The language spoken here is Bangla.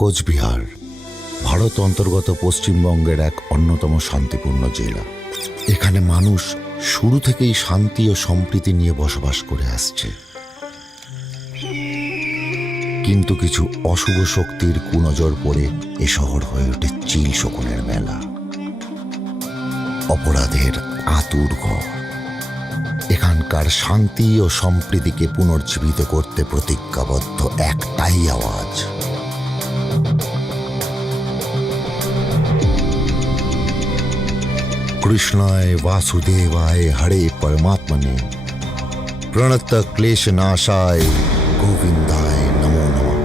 কোচবিহার ভারত অন্তর্গত পশ্চিমবঙ্গের এক অন্যতম শান্তিপূর্ণ জেলা। এখানে মানুষ শুরু থেকেই শান্তি ও সম্প্রীতি নিয়ে বসবাস করে আসছে, কিন্তু কিছু অশুভ শক্তির কুনজর পড়ে এ শহর হয়ে ওঠে চিল শকুনের মেলা, অপরাধের আতুর ঘর। এখানকার শান্তি ও সম্প্রীতিকে পুনর্জীবিত করতে প্রতিজ্ঞাবদ্ধ একটাই আওয়াজ, कृष्णाय वासुदेवाय हरे परमात्मने प्रणत क्लेश नाशाय गोविंदाय नमो नमः।